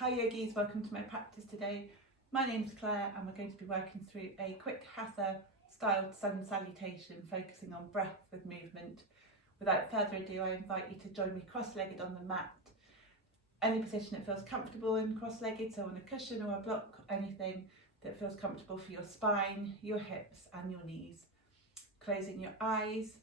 Hi yogis, welcome to my practice today. My name's Claire and we're going to be working through a quick Hatha styled sun salutation focusing on breath with movement. Without further ado, I invite you to join me cross-legged on the mat. Any position that feels comfortable in cross-legged, so on a cushion or a block, anything that feels comfortable for your spine, your hips and your knees. Closing your eyes,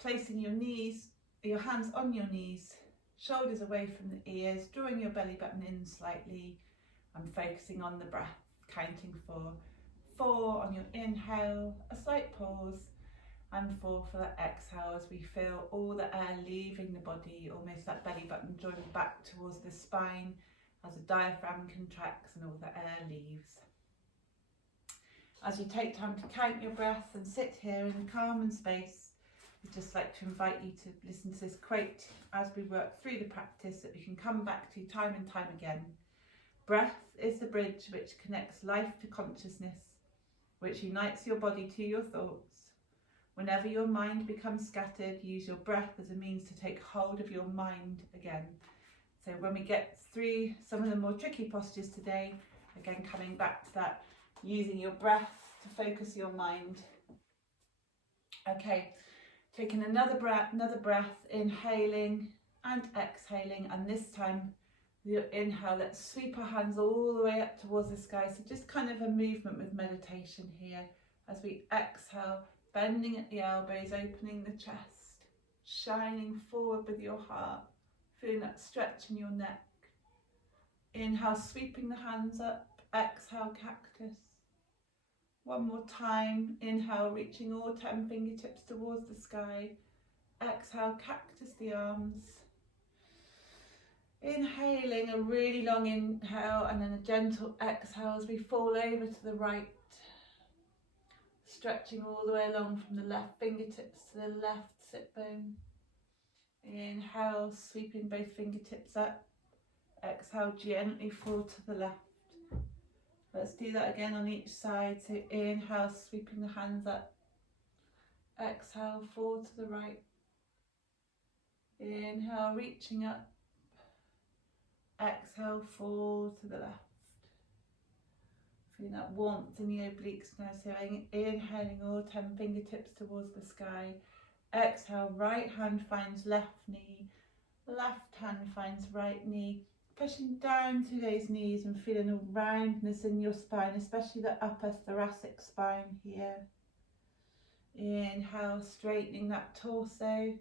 placing your hands on your knees, shoulders away from the ears, drawing your belly button in slightly and focusing on the breath, counting for 4 on your inhale, a slight pause, and 4 for that exhale as we feel all the air leaving the body, almost that belly button drawing back towards the spine as the diaphragm contracts and all the air leaves. As you take time to count your breath and sit here in calm and space, I'd just like to invite you to listen to this quote as we work through the practice that we can come back to time and time again. Breath is the bridge which connects life to consciousness, which unites your body to your thoughts. Whenever your mind becomes scattered, use your breath as a means to take hold of your mind again. So when we get through some of the more tricky postures today, again coming back to that, using your breath to focus your mind. Okay. Taking another breath, inhaling and exhaling, and this time your inhale, let's sweep our hands all the way up towards the sky. So just kind of a movement with meditation here as we exhale, bending at the elbows, opening the chest, shining forward with your heart, feeling that stretch in your neck. Inhale, sweeping the hands up, exhale, cactus. One more time, inhale, reaching all 10 fingertips towards the sky. Exhale, cactus the arms. Inhaling a really long inhale and then a gentle exhale as we fall over to the right. Stretching all the way along from the left fingertips to the left sit bone. Inhale, sweeping both fingertips up. Exhale, gently fall to the left. Let's do that again on each side. So inhale, sweeping the hands up. Exhale, fall to the right. Inhale, reaching up. Exhale, fall to the left. Feeling that warmth in the obliques now. So inhaling all 10 fingertips towards the sky. Exhale, right hand finds left knee. Left hand finds right knee. Pushing down through those knees and feeling a roundness in your spine, especially the upper thoracic spine here. Inhale, straightening that torso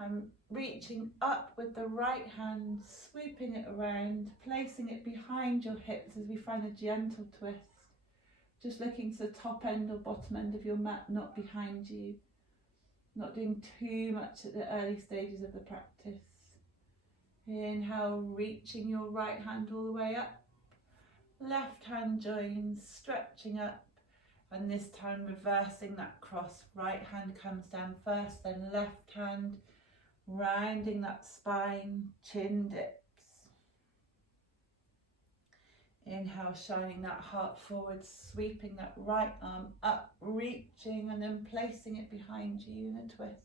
and reaching up with the right hand, sweeping it around, placing it behind your hips as we find a gentle twist. Just looking to the top end or bottom end of your mat, not behind you. Not doing too much at the early stages of the practice. Inhale, reaching your right hand all the way up. Left hand joins, stretching up. And this time reversing that cross. Right hand comes down first, then left hand. Rounding that spine, chin dips. Inhale, shining that heart forward, sweeping that right arm up, reaching and then placing it behind you in a twist.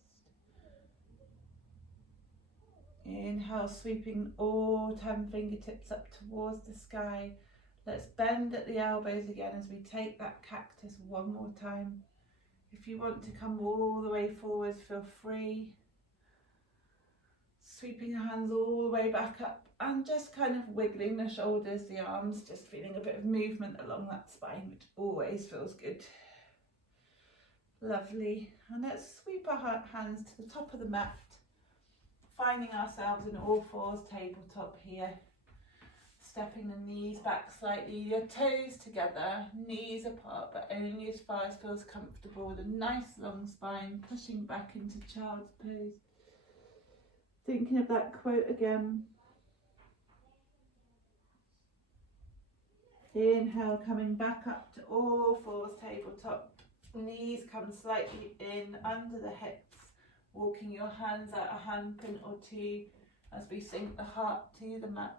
Inhale, sweeping all 10 fingertips up towards the sky. Let's bend at the elbows again as we take that cactus one more time. If you want to come all the way forwards, feel free. Sweeping the hands all the way back up and just kind of wiggling the shoulders, the arms, just feeling a bit of movement along that spine, which always feels good. Lovely. And let's sweep our hands to the top of the mat. Finding ourselves in all fours, tabletop here. Stepping the knees back slightly, your toes together, knees apart, but only as far as feels comfortable with a nice long spine, pushing back into child's pose. Thinking of that quote again. Inhale, coming back up to all fours, tabletop. Knees come slightly in under the hips. Walking your hands out a handprint or two as we sink the heart to the mat.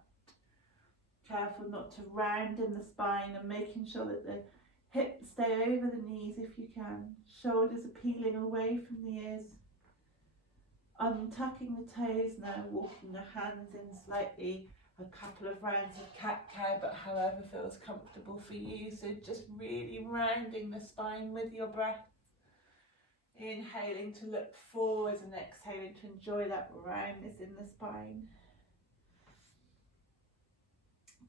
Careful not to round in the spine and making sure that the hips stay over the knees if you can. Shoulders are peeling away from the ears. Untucking the toes now, walking the hands in slightly a couple of rounds of cat-cow, but however feels comfortable for you. So just really rounding the spine with your breath. Inhaling to look forwards and exhaling to enjoy that roundness in the spine.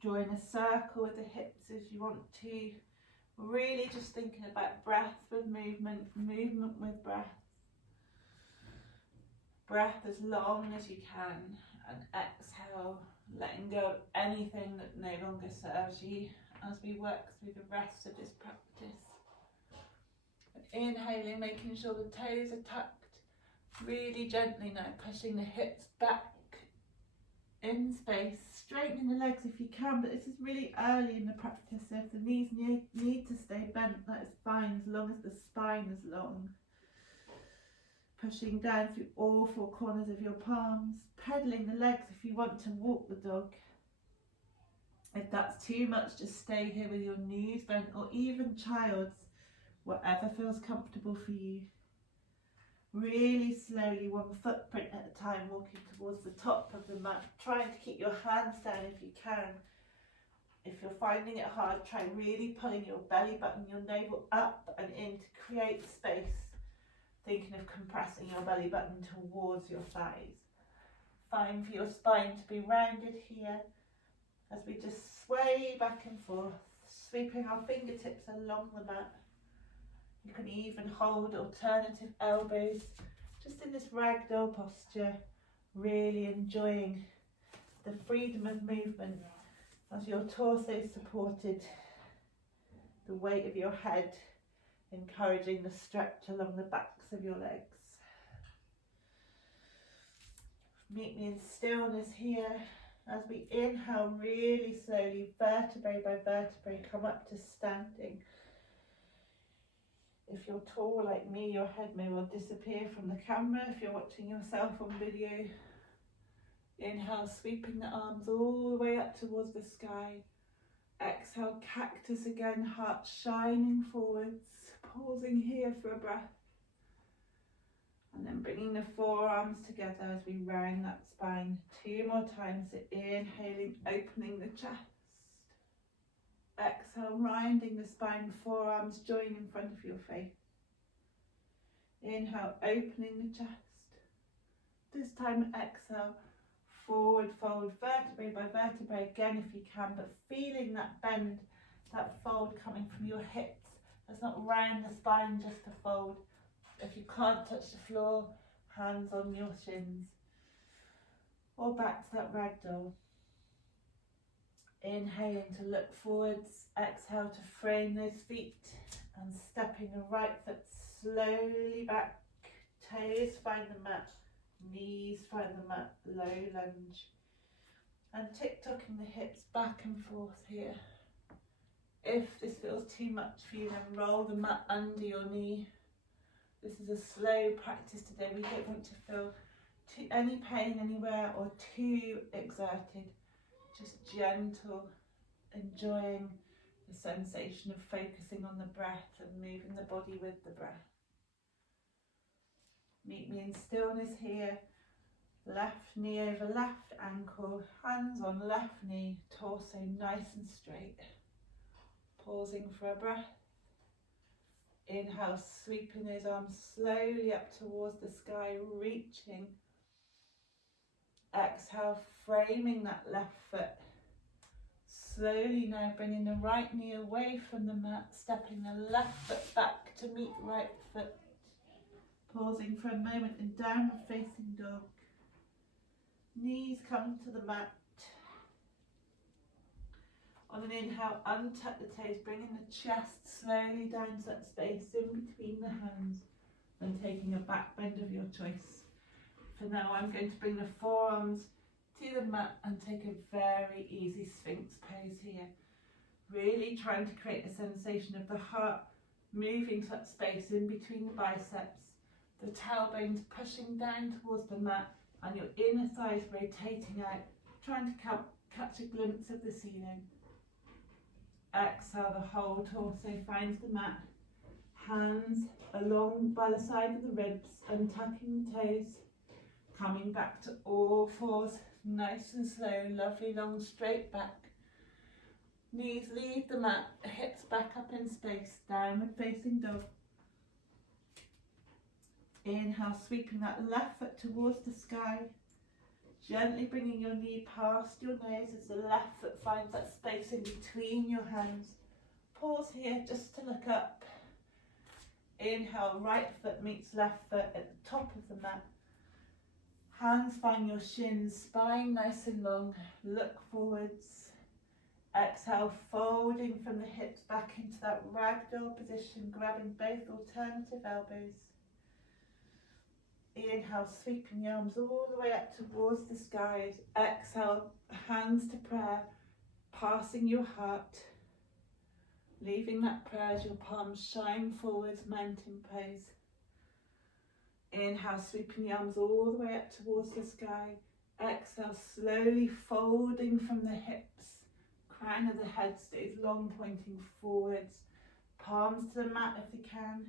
Drawing a circle with the hips as you want to. Really just thinking about breath with movement, movement with breath. Breath as long as you can, and exhale, letting go of anything that no longer serves you as we work through the rest of this practice. And inhaling, making sure the toes are tucked, really gently now, pushing the hips back in space, straightening the legs if you can, but this is really early in the practice, so if the knees need to stay bent, that is fine, as long as the spine is long. Pushing down through all four corners of your palms, pedaling the legs if you want to walk the dog. If that's too much, just stay here with your knees bent, or even child's, whatever feels comfortable for you. Really slowly, one footprint at a time, walking towards the top of the mat, trying to keep your hands down if you can. If you're finding it hard, try really pulling your belly button, your navel up and in to create space. Thinking of compressing your belly button towards your thighs. Fine for your spine to be rounded here as we just sway back and forth, sweeping our fingertips along the mat. You can even hold alternative elbows just in this ragdoll posture, really enjoying the freedom of movement as your torso is supported, the weight of your head encouraging the stretch along the backs of your legs. Meet me in stillness here as we inhale really slowly, vertebrae by vertebrae, come up to standing. If you're tall like me, your head may well disappear from the camera if you're watching yourself on video. Inhale, sweeping the arms all the way up towards the sky. Exhale, cactus again, heart shining forwards. Pausing here for a breath. And then bringing the forearms together as we round that spine. 2 more times. So inhaling, opening the chest. Exhale, rounding the spine, forearms join in front of your face. Inhale, opening the chest. This time exhale, forward fold, vertebrae by vertebrae again if you can, but feeling that bend, that fold coming from your hips. Let's not round the spine just to fold. If you can't touch the floor, hands on your shins. Or back to that ragdoll. Inhaling to look forwards, exhale to frame those feet and stepping the right foot slowly back. Toes find the mat, knees find the mat, low lunge. And tick-tocking the hips back and forth here. If this feels too much for you, then roll the mat under your knee. This is a slow practice today. We don't want to feel any pain anywhere or too exerted. Just gentle, enjoying the sensation of focusing on the breath and moving the body with the breath. Meet me in stillness here. Left knee over left ankle, hands on left knee, torso nice and straight. Pausing for a breath. Inhale, sweeping those arms slowly up towards the sky, reaching. Exhale, framing that left foot. Slowly now bringing the right knee away from the mat, stepping the left foot back to meet right foot. Pausing for a moment in downward facing dog. Knees come to the mat. On an inhale, untuck the toes, bringing the chest slowly down to that space in between the hands and taking a back bend of your choice. For now, I'm going to bring the forearms to the mat and take a very easy Sphinx pose here. Really trying to create a sensation of the heart moving to that space in between the biceps, the tailbones pushing down towards the mat and your inner thighs rotating out, trying to catch a glimpse of the ceiling. Exhale, the whole torso finds the mat. Hands along by the side of the ribs, untucking the toes, Coming back to all fours, nice and slow, lovely long straight back. Knees leave the mat, hips back up in space, downward facing dog. Inhale, sweeping that left foot towards the sky. Gently bringing your knee past your nose as the left foot finds that space in between your hands. Pause here just to look up. Inhale, right foot meets left foot at the top of the mat. Hands find your shins, spine nice and long. Look forwards. Exhale, folding from the hips back into that ragdoll position, grabbing both alternative elbows. Inhale, sweeping the arms all the way up towards the skies. Exhale, hands to prayer, passing your heart. Leaving that prayer as your palms shine forwards, mountain pose. Inhale, sweeping the arms all the way up towards the sky. Exhale, slowly folding from the hips. Crown of the head stays long, pointing forwards. Palms to the mat if you can.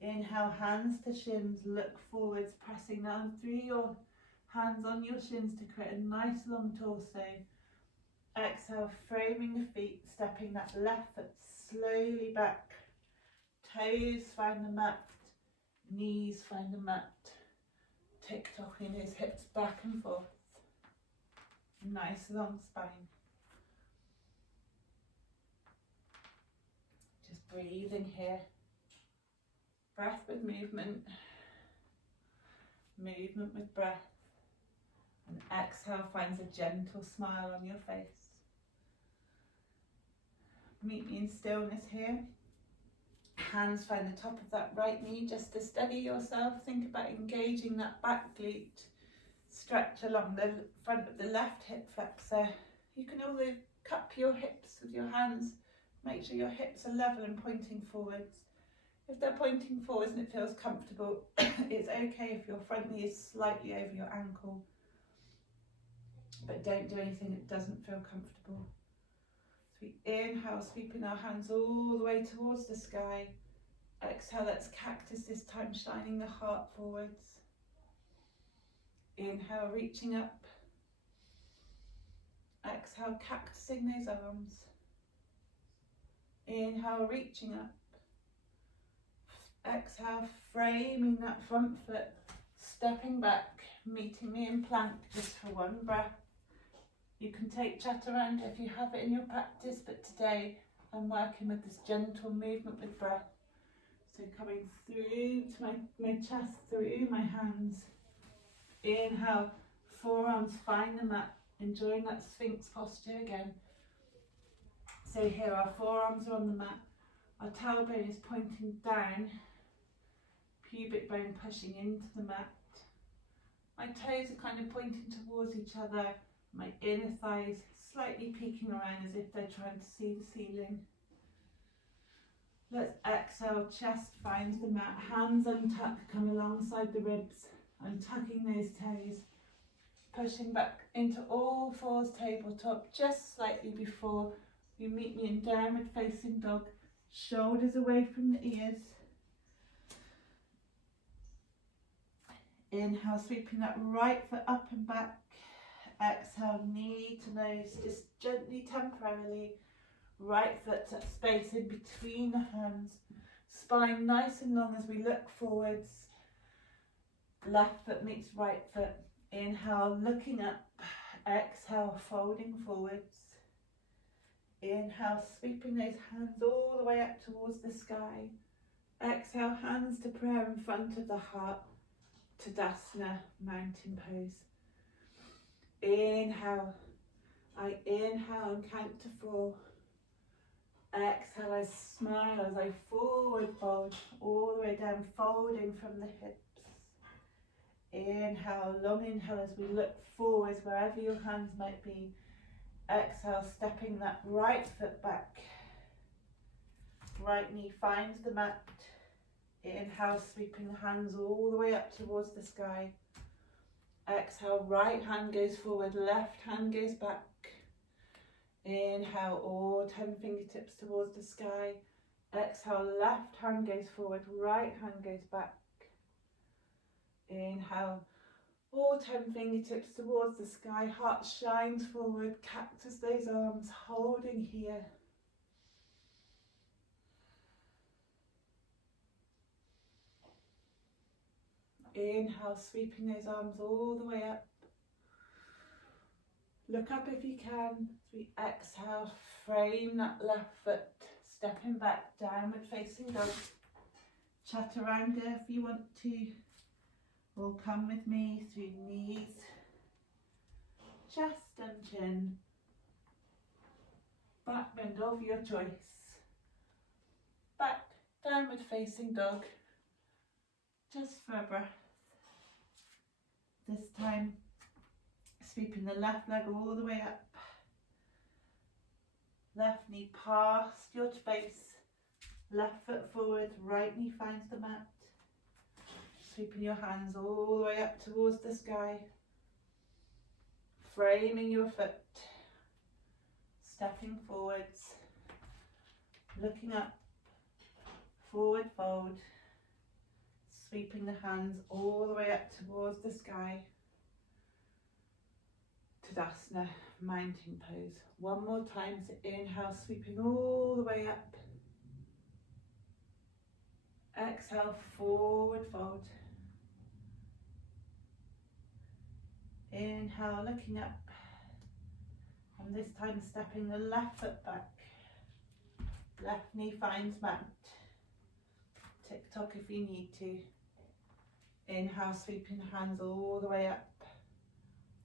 Inhale, hands to shins, look forwards, pressing down through your hands on your shins to create a nice long torso. Exhale, framing the feet, stepping that left foot slowly back. Toes find the mat, knees find the mat. Tick-tocking those hips back and forth. Nice long spine. Just breathing here. Breath with movement, movement with breath, and exhale finds a gentle smile on your face. Meet me in stillness here. Hands find the top of that right knee just to steady yourself. Think about engaging that back glute. Stretch along the front of the left hip flexor. You can also cup your hips with your hands. Make sure your hips are level and pointing forwards. If they're pointing forwards and it feels comfortable, it's okay if your front knee is slightly over your ankle. But don't do anything that doesn't feel comfortable. So we inhale, sweeping our hands all the way towards the sky. Exhale, let's cactus this time, shining the heart forwards. Inhale, reaching up. Exhale, cactusing those arms. Inhale, reaching up. Exhale, framing that front foot, stepping back, meeting me in plank just for one breath. You can take Chaturanga if you have it in your practice, but today I'm working with this gentle movement with breath. So coming through to my chest, through my hands. Inhale, forearms find the mat, enjoying that Sphinx posture again. So here our forearms are on the mat, our tailbone is pointing down, pubic bone pushing into the mat. My toes are kind of pointing towards each other, my inner thighs slightly peeking around as if they're trying to see the ceiling. Let's exhale, chest finds the mat, hands untuck, come alongside the ribs, untucking those toes, pushing back into all fours tabletop just slightly before you meet me in downward facing dog, shoulders away from the ears. Inhale, sweeping that right foot up and back. Exhale, knee to nose, just gently, temporarily. Right foot at space in between the hands. Spine nice and long as we look forwards. Left foot meets right foot. Inhale, looking up. Exhale, folding forwards. Inhale, sweeping those hands all the way up towards the sky. Exhale, hands to prayer in front of the heart. Tadasana, mountain pose. Inhale, I inhale and count to 4. Exhale, I smile as I forward fold, all the way down, folding from the hips. Inhale, long inhale as we look forwards, wherever your hands might be. Exhale, stepping that right foot back. Right knee finds the mat. Inhale, sweeping the hands all the way up towards the sky. Exhale, right hand goes forward, left hand goes back. Inhale, all 10 fingertips towards the sky. Exhale, left hand goes forward, right hand goes back. Inhale, All 10 fingertips towards the sky, heart shines forward, cactus those arms, holding here. Inhale, sweeping those arms all the way up. Look up if you can. As we exhale, frame that left foot, stepping back, downward facing dog. Chaturanga if you want to, or come with me through knees, chest and chin. Back bend of your choice. Back, downward facing dog. Just for a breath. This time, sweeping the left leg all the way up. Left knee past your face. Left foot forward, right knee finds the mat. Sweeping your hands all the way up towards the sky. Framing your foot. Stepping forwards. Looking up. Forward fold. Sweeping the hands all the way up towards the sky. Tadasana, mountain pose. One more time, so inhale, sweeping all the way up. Exhale, forward fold. Inhale, looking up. And this time stepping the left foot back. Left knee finds mat. Tick tock if you need to. Inhale, sweeping the hands all the way up.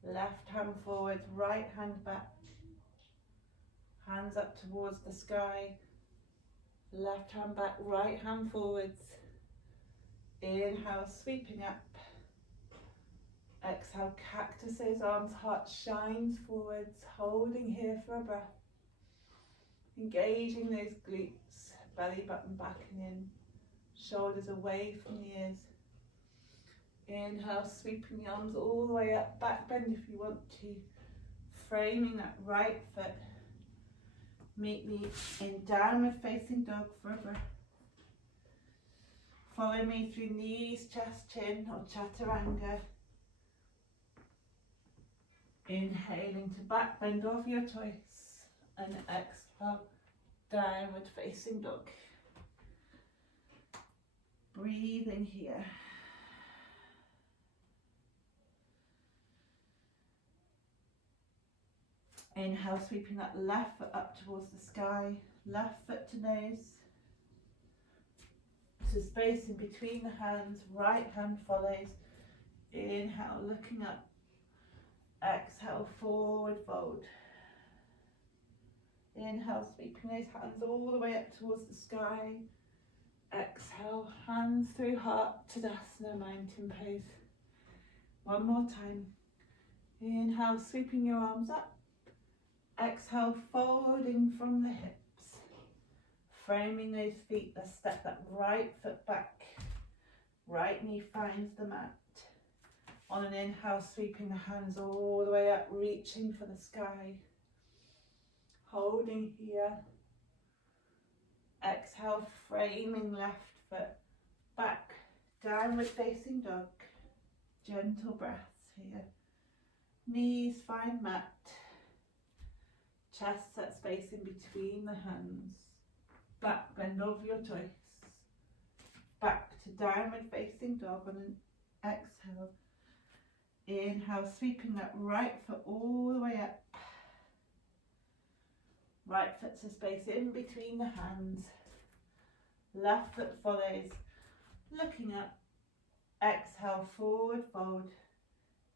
Left hand forward, right hand back. Hands up towards the sky. Left hand back, right hand forwards. Inhale, sweeping up. Exhale, cactus those arms, heart shines forwards, holding here for a breath. Engaging those glutes, belly button back and in, shoulders away from the ears. Inhale, sweeping the arms all the way up, back bend if you want to. Framing that right foot. Meet me in downward facing dog for a breath. Follow me through knees, chest, chin or chaturanga. Inhaling to back bend of your choice and exhale, downward facing dog. Breathing here. Inhale, sweeping that left foot up towards the sky, left foot to nose. So space in between the hands, right hand follows. Inhale, looking up. Exhale, forward fold. Inhale, sweeping those hands all the way up towards the sky. Exhale, hands through heart, Tadasana, mountain pose. One more time. Inhale, sweeping your arms up. Exhale, folding from the hips. Framing those feet, let's step that right foot back. Right knee finds the mat. On an inhale, sweeping the hands all the way up, reaching for the sky. Holding here. Exhale, framing left foot back, downward facing dog. Gentle breaths here. Knees find mat. Chest set space in between the hands. Back bend of your choice. Back to downward facing dog on an exhale. Inhale, sweeping that right foot all the way up. Right foot to space in between the hands. Left foot follows. Looking up. Exhale, forward fold.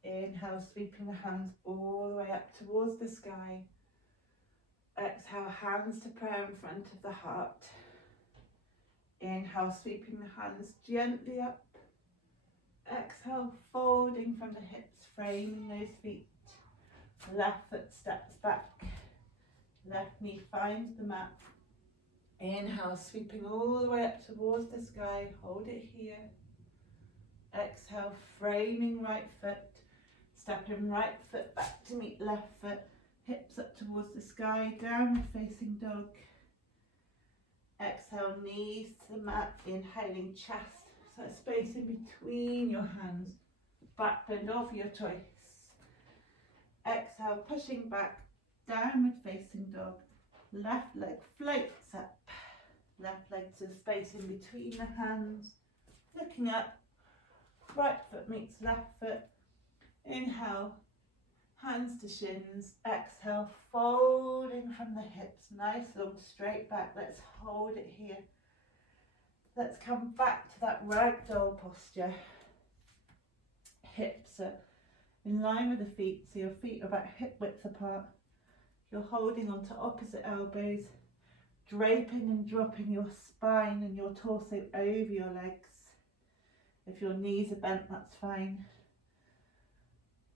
Inhale, sweeping the hands all the way up towards the sky. Exhale, hands to prayer in front of the heart. Inhale, sweeping the hands gently up. Exhale, folding from the hips, framing those feet. Left foot steps back. Left knee finds the mat. Inhale, sweeping all the way up towards the sky. Hold it here. Exhale, framing right foot. Stepping right foot back to meet left foot. Hips up towards the sky, downward facing dog. Exhale, knees to the mat, inhaling chest. So space in between your hands. back bend of your choice. Exhale, pushing back, downward facing dog. Left leg floats up, left leg to the space in between the hands, looking up, right foot meets left foot. Inhale, hands to shins. Exhale, folding from the hips, nice long straight back. Let's hold it here. Let's come back to that ragdoll posture. Hips are in line with the feet, so your feet are about hip width apart. You're holding onto opposite elbows, draping and dropping your spine and your torso over your legs. If your knees are bent, that's fine.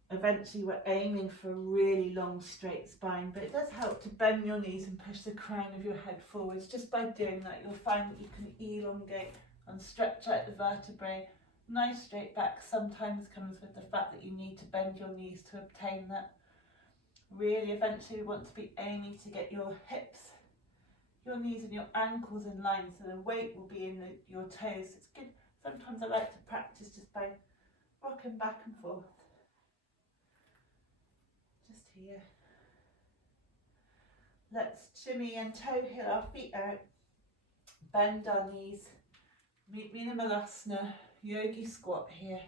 Eventually we're aiming for a really long straight spine, but it does help to bend your knees and push the crown of your head forwards. Just by doing that, you'll find that you can elongate and stretch out the vertebrae. Nice straight back sometimes comes with the fact that you need to bend your knees to obtain that. Really, eventually we want to be aiming to get your hips, your knees and your ankles in line, so the weight will be in your toes. It's good. Sometimes I like to practice just by rocking back and forth. Just here. Let's shimmy and toe heel our feet out. Bend our knees. Meet me in a Malasana, Yogi Squat here.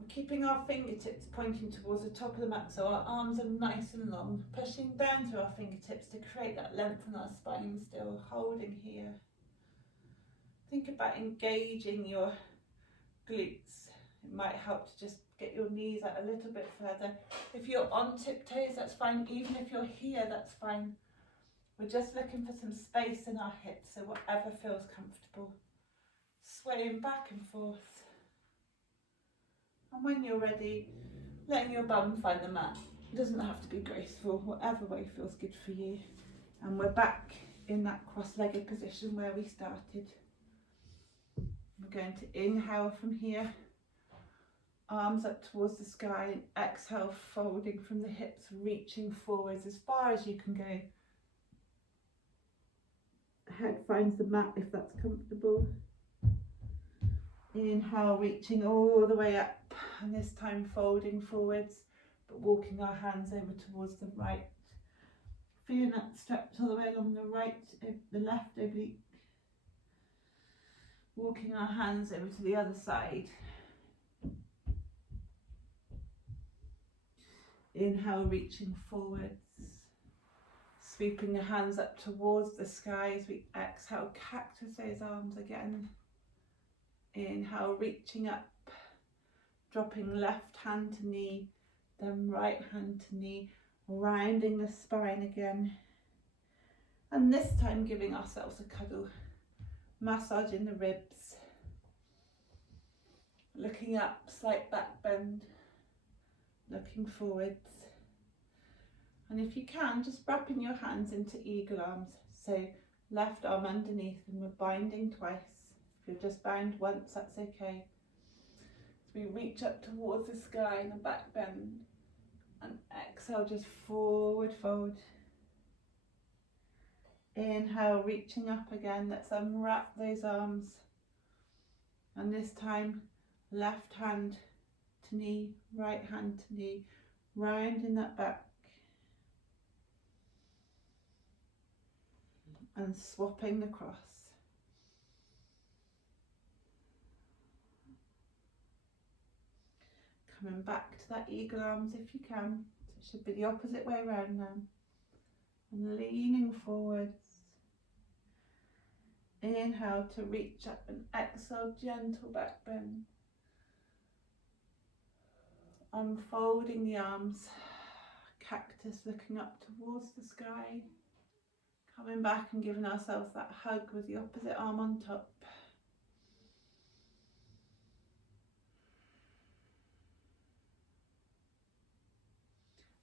We're keeping our fingertips pointing towards the top of the mat, so our arms are nice and long, pushing down to our fingertips to create that length in our spine, still holding here. Think about engaging your glutes. It might help to just get your knees out a little bit further. If you're on tiptoes, that's fine. Even if you're here, that's fine. We're just looking for some space in our hips, so whatever feels comfortable. Swaying back and forth. And when you're ready, letting your bum find the mat. It doesn't have to be graceful, whatever way feels good for you. And we're back in that cross-legged position where we started. We're going to inhale from here, arms up towards the sky, and exhale, folding from the hips, reaching forwards as far as you can go. Head finds the mat if that's comfortable. Inhale, reaching all the way up, and this time folding forwards, but walking our hands over towards the right. Feeling that stretch all the way along the right, the left oblique. Walking our hands over to the other side. Inhale, reaching forwards. Sweeping the hands up towards the sky as we exhale, cactus those arms again. Inhale, reaching up, dropping left hand to knee, then right hand to knee, rounding the spine again. And this time giving ourselves a cuddle, massaging the ribs, looking up, slight back bend, looking forwards. And if you can, just wrapping your hands into eagle arms. So left arm underneath, and we're binding twice. If you're just bound once, that's okay. So we reach up towards the sky in the back bend, and exhale, just forward fold. Inhale, reaching up again. Let's unwrap those arms. And this time, left hand to knee, right hand to knee, rounding that back. And swapping the cross. Coming back to that eagle arms if you can. So it should be the opposite way around now. And leaning forwards. Inhale to reach up, and exhale, gentle back bend. Unfolding the arms, cactus looking up towards the sky. Coming back and giving ourselves that hug with the opposite arm on top.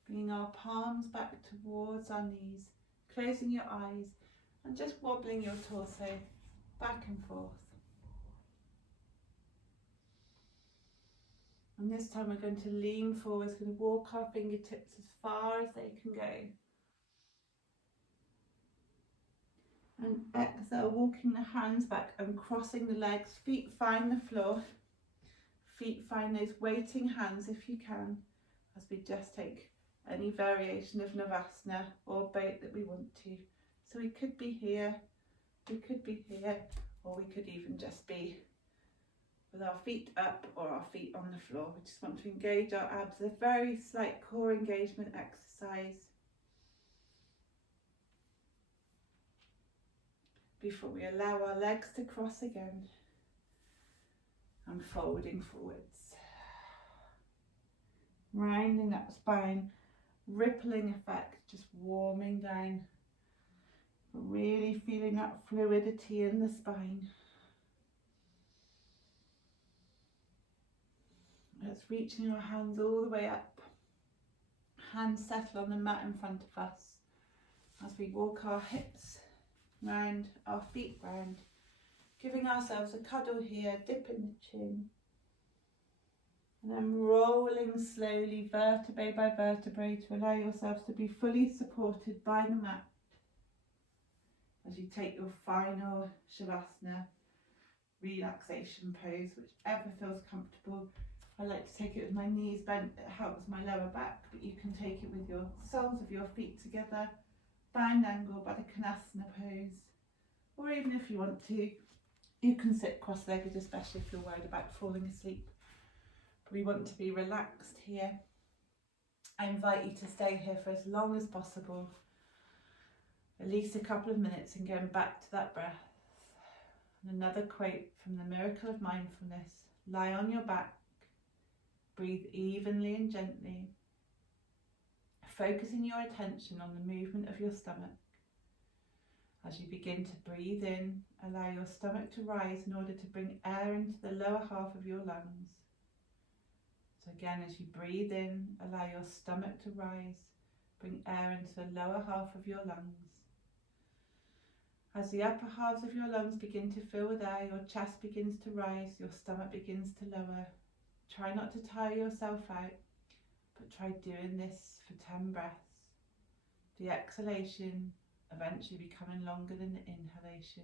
Bringing our palms back towards our knees, closing your eyes and just wobbling your torso back and forth. And this time we're going to lean forwards, going to walk our fingertips as far as they can go. And exhale, walking the hands back and crossing the legs, feet find the floor. feet, find those waiting hands if you can, as we just take any variation of Navasana or boat that we want to. So we could be here, we could be here, or we could even just be with our feet up or our feet on the floor. We just want to engage our abs, a very slight core engagement exercise before we allow our legs to cross again and folding forwards. Rounding that spine, rippling effect, just warming down, really feeling that fluidity in the spine. Let's reaching our hands all the way up. Hands settle on the mat in front of us as we walk our hips round, our feet round, giving ourselves a cuddle here, dipping the chin, and then rolling slowly vertebrae by vertebrae to allow yourselves to be fully supported by the mat as you take your final Shavasana relaxation pose, whichever feels comfortable. I like to take it with my knees bent, it helps my lower back, but you can take it with your soles of your feet together, bind angle, Tadasana pose, or even if you want to, you can sit cross-legged, especially if you're worried about falling asleep. But we want to be relaxed here. I invite you to stay here for as long as possible, at least a couple of minutes, and going back to that breath. And another quote from the Miracle of Mindfulness: lie on your back, breathe evenly and gently, focusing your attention on the movement of your stomach. As you begin to breathe in, allow your stomach to rise in order to bring air into the lower half of your lungs. So again, as you breathe in, allow your stomach to rise, bring air into the lower half of your lungs. As the upper halves of your lungs begin to fill with air, your chest begins to rise, your stomach begins to lower. Try not to tire yourself out, but try doing this for 10 breaths. The exhalation eventually becoming longer than the inhalation.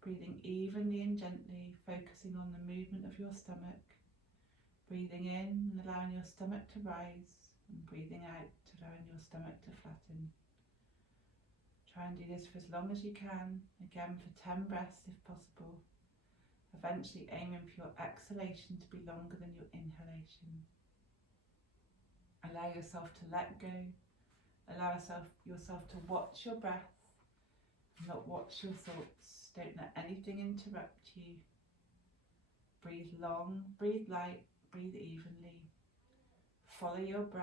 Breathing evenly and gently, focusing on the movement of your stomach. Breathing in and allowing your stomach to rise, and breathing out, allowing your stomach to flatten. Try and do this for as long as you can, again for 10 breaths if possible. Eventually aiming for your exhalation to be longer than your inhalation. Allow yourself to let go. Allow yourself to watch your breath, not watch your thoughts. Don't let anything interrupt you. Breathe long, breathe light, breathe evenly. Follow your breath.